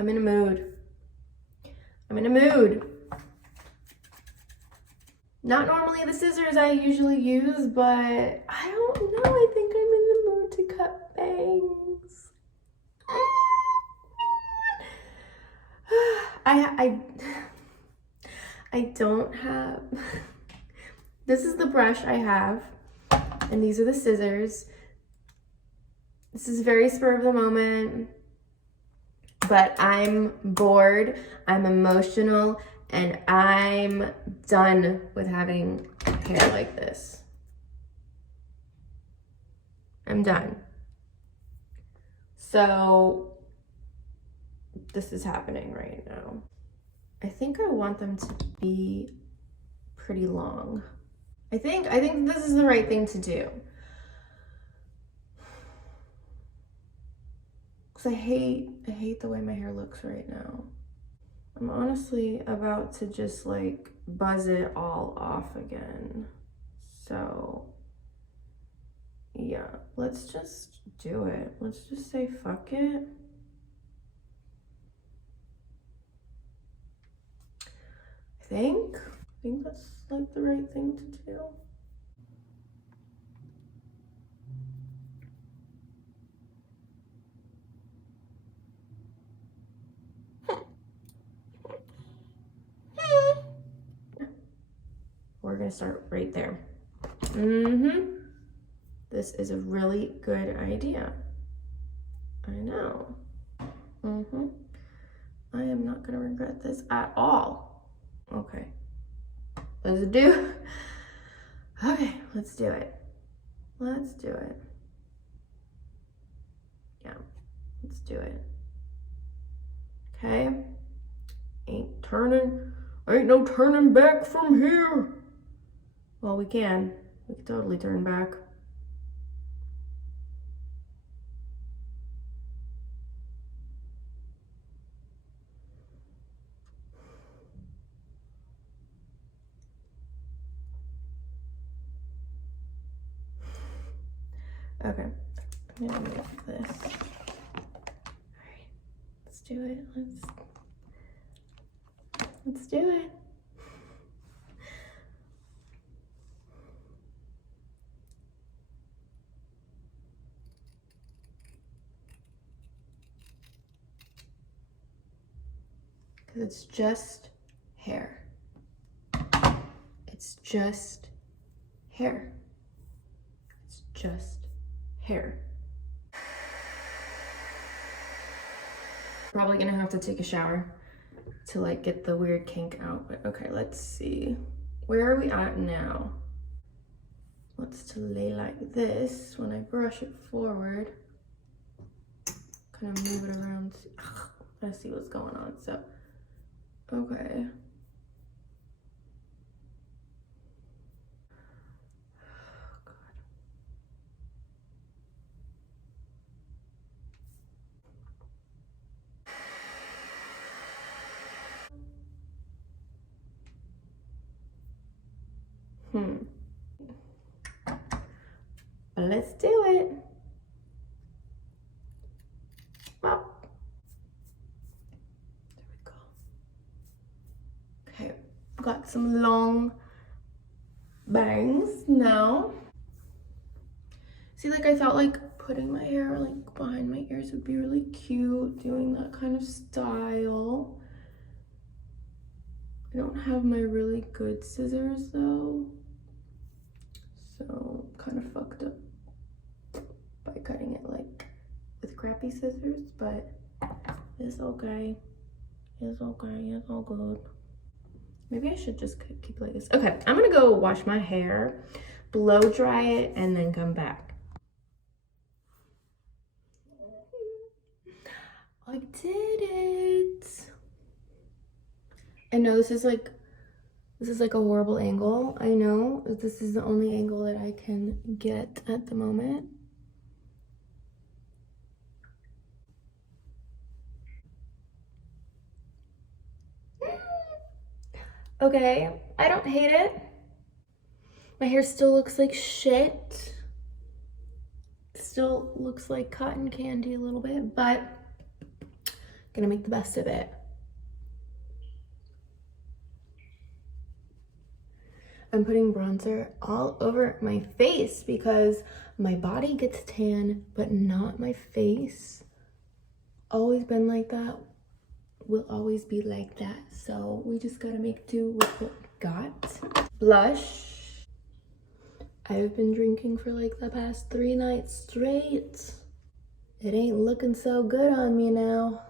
I'm in a mood. I'm in a mood. Not normally the scissors I usually use, but I don't know. I think I'm in the mood to cut bangs. I don't have, this is the brush I have, and these are the scissors. This is very spur of the moment, but I'm bored, I'm emotional, and I'm done with having hair like this. I'm done. So this is happening right now. I think I want them to be pretty long. I think this is the right thing to do. Cause I hate the way my hair looks right now. I'm honestly about to just like buzz it all off again. So yeah, let's just do it. Let's just say fuck it. I think that's like the right thing to do. We're gonna start right there. This is a really good idea. I know. I am not gonna regret this at all. Okay. Let's do it. Let's do it. Yeah, let's do it. Okay. Ain't no turning back from here. Well, we can totally turn back. Okay, I'm gonna make this. All right, let's do it. Let's do it. Because it's just hair. It's just hair. It's just hair. Probably gonna have to take a shower to like get the weird kink out, but okay, let's see. Where are we at now? What's to lay like this when I brush it forward? Kind of move it around. I see what's going on, so, okay. Let's do it. Well, there we go. Okay, got some long bangs now. See, like I thought like putting my hair like behind my ears would be really cute, doing that kind of style. I don't have my really good scissors though, so kind of fucked up by cutting it like with crappy scissors, but it's okay. It's okay, it's all good. Maybe I should just keep it like this. Okay, I'm gonna go wash my hair, blow dry it, and then come back. I did it. I know this is like a horrible angle. I know this is the only angle that I can get at the moment. Okay, I don't hate it. My hair still looks like shit. Still looks like cotton candy a little bit, but Gonna make the best of it. I'm putting bronzer all over my face because my body gets tan, but not my face. Always been like that, will always be like that. So we just gotta make do with what we got. Blush. I've been drinking for like the past 3 nights straight. It ain't looking so good on me now.